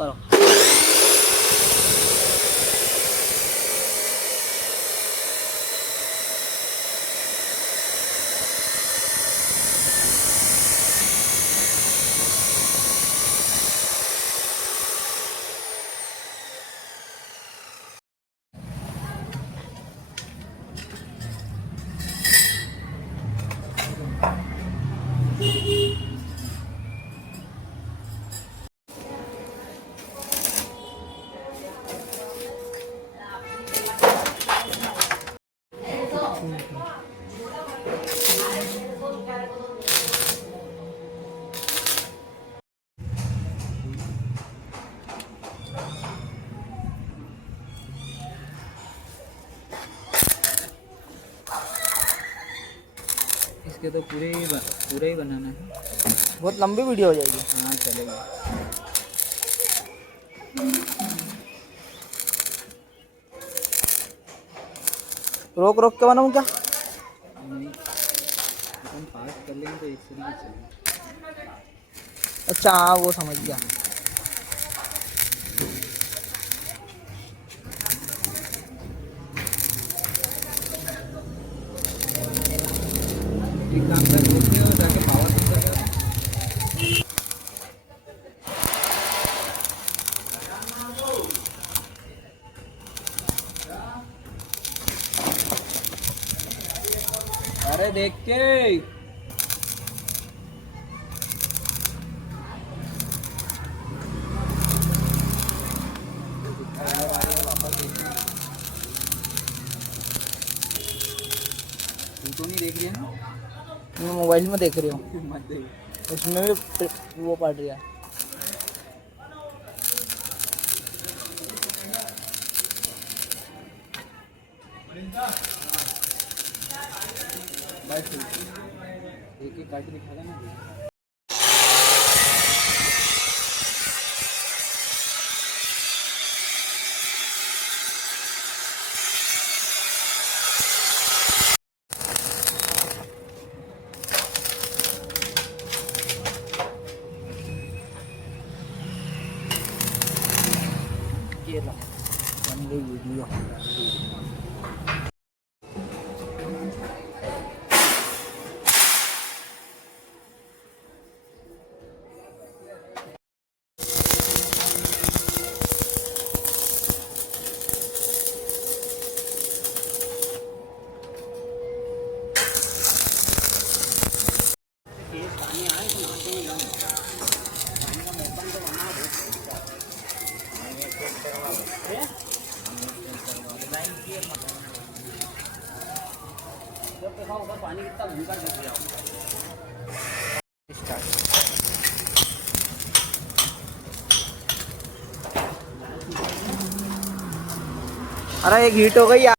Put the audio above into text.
करो। इसके तो पूरे ही बनाना है। बहुत लंबी वीडियो हो जाएगी। हाँ चलेगा। रोक रोक के बनाऊँ क्या? नहीं, अपन फास्ट कर लेंगे तो एक तरीके चलेगा। अच्छा हाँ वो समझ गया। एक काम कर सकते हो जाके पावर से कर। अरे देख के तू तो नहीं देख लिया ना? मैं मोबाइल में देख रही हूँ। मत देख, उसमें भी वो पड़ रहा है। एक एक काट दिखाएगा ना। ये लो बन गई वीडियो। पानी कितना भयंकर दिख रहा है। अरे एक हीट हो गई यार।